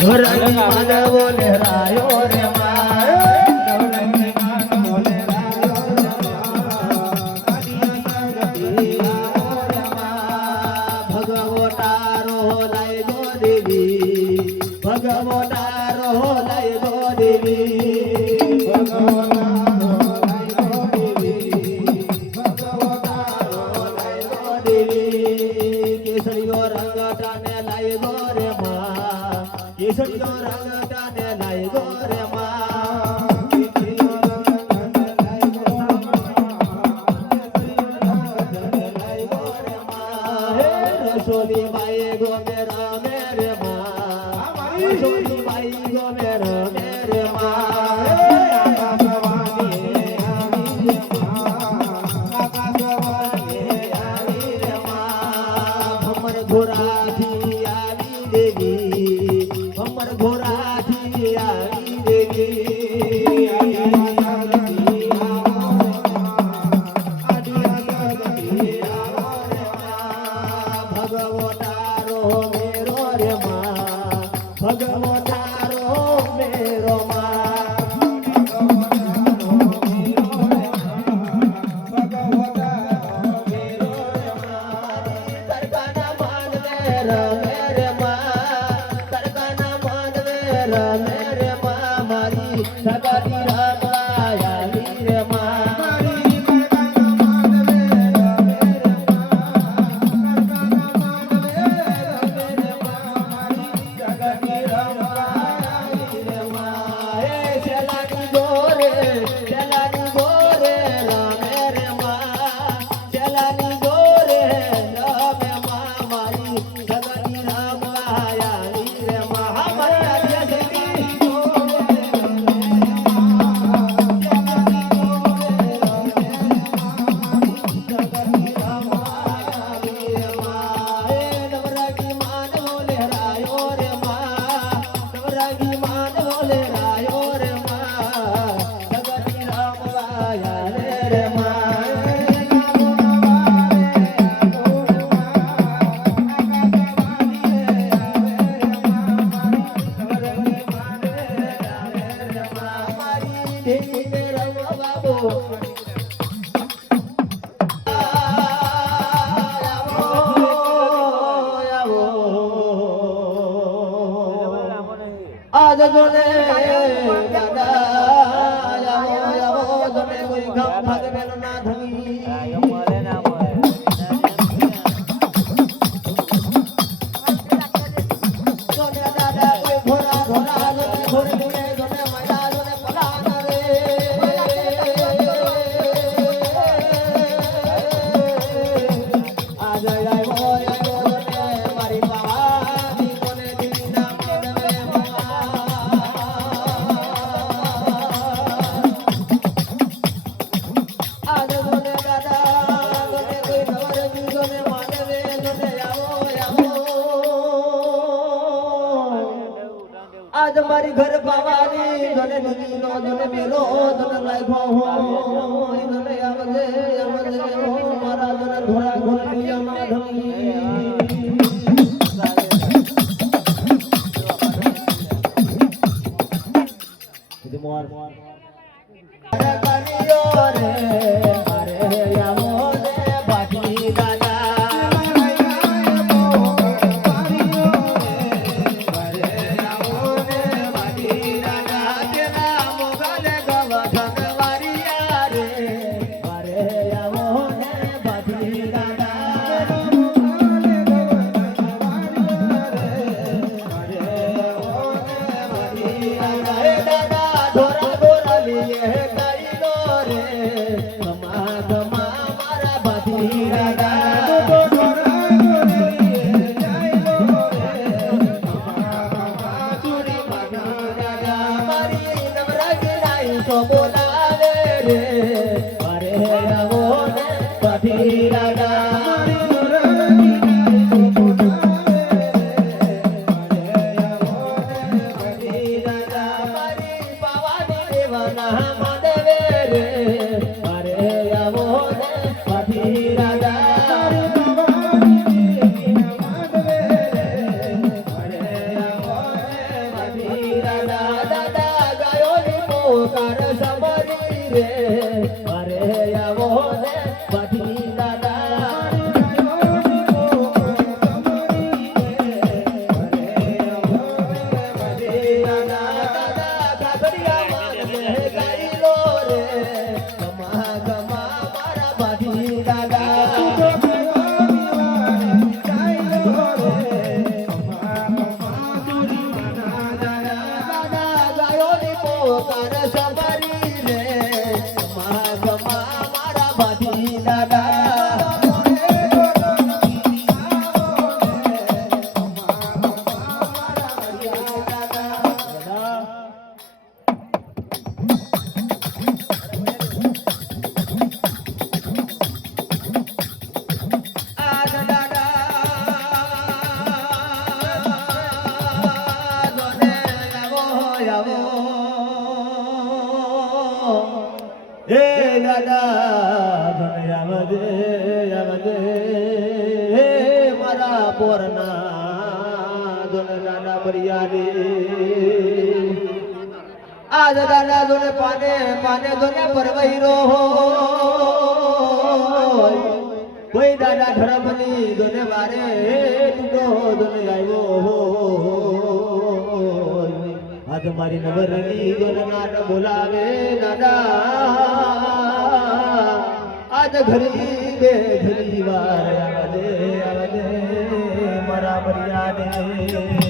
ધોરણી માધવો લહેરાયો રે आज हमारी घर पावानी धने नो धने मेरो धने लाइफो हो धने आमजे हो मारा धने घोड़ा घोड़िया माधवी ఇది మోర్ అరే కనియో రే అరే యామో రే బాటి దాదా Mama આવો એ દાદા ધન આવજે હે મારા પોરના ધન દાદા બરિયારી આજ દાદા ધોને પાને ધોને પરવૈરો કોઈ દાદા ધરમની ધોને મારે તૂટો ધોને આવ્યો આજ મારી નવરની ધોને નાટ બોલાવે દાદા આજ ઘરી બે ઘરી વાર આવજે મારા બરિયાને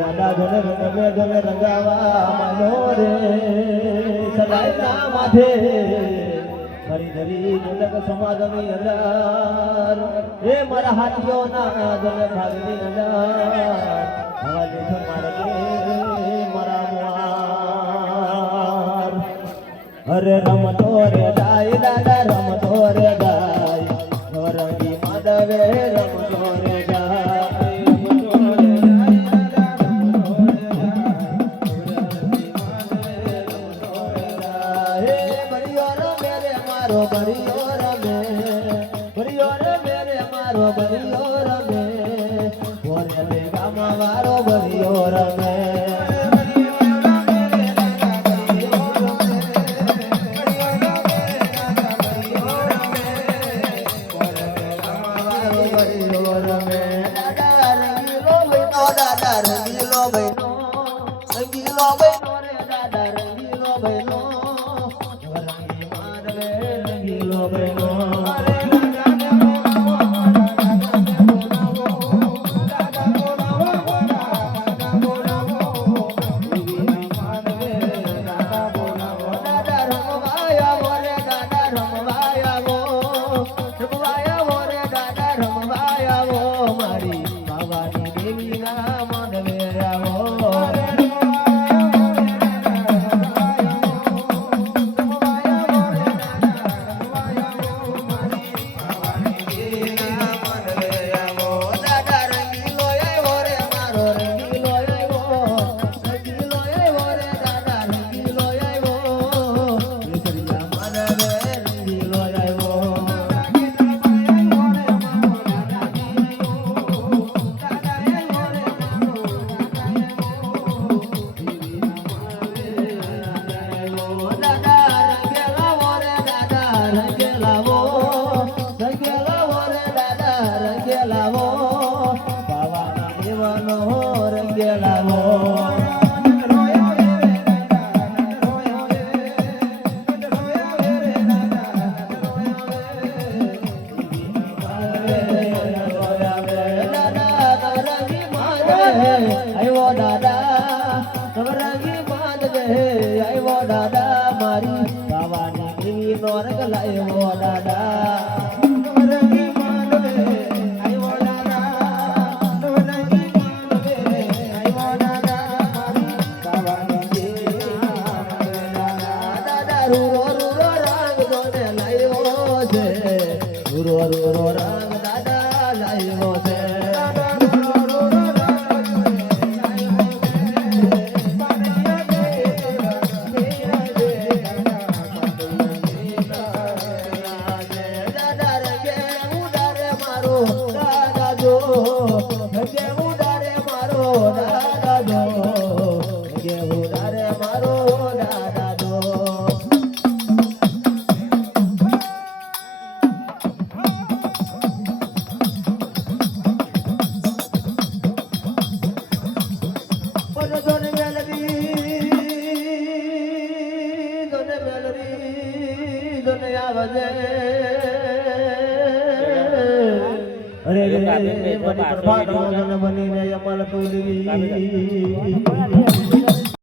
દાદા ધોને રંગાવા માનો રે સદાયના માથે ફરી ધરી જનક સમાજની અંદર હે મારા હાથીઓના ધોને ભાગની અંદર હવાલે મારા મુઆર અરે રમતો રે ગાય દાદા રમતો રે ગાય નવરંગી માધવે રમતો રે ગાય બરિયો રમે બોરે ગામમાં મારો બરિયો રમે દાદા રંગીલો બહેનો રે દાદા રંગીલો બહેનો રંગી માનવે રંગીલો બહેનો આવ્યો દાદા નવરંગી બાંધજે આવ્યો દાદા મારી બાવાની દેવી નો રંગ લાવ્યો દાદા નવરંગી બાંધજે આવ્યો દાદા નવરંગી બાંધજે આવ્યો દાદા મારી બાવાની દેવી દાદા રૂરો રૂરો રંગ જોને લાવ્યો છે રૂરો રૂરો રંગ દાદા લાવ્યો છે અરે રે મને પ્રભાત બનીને અમલ તુલવી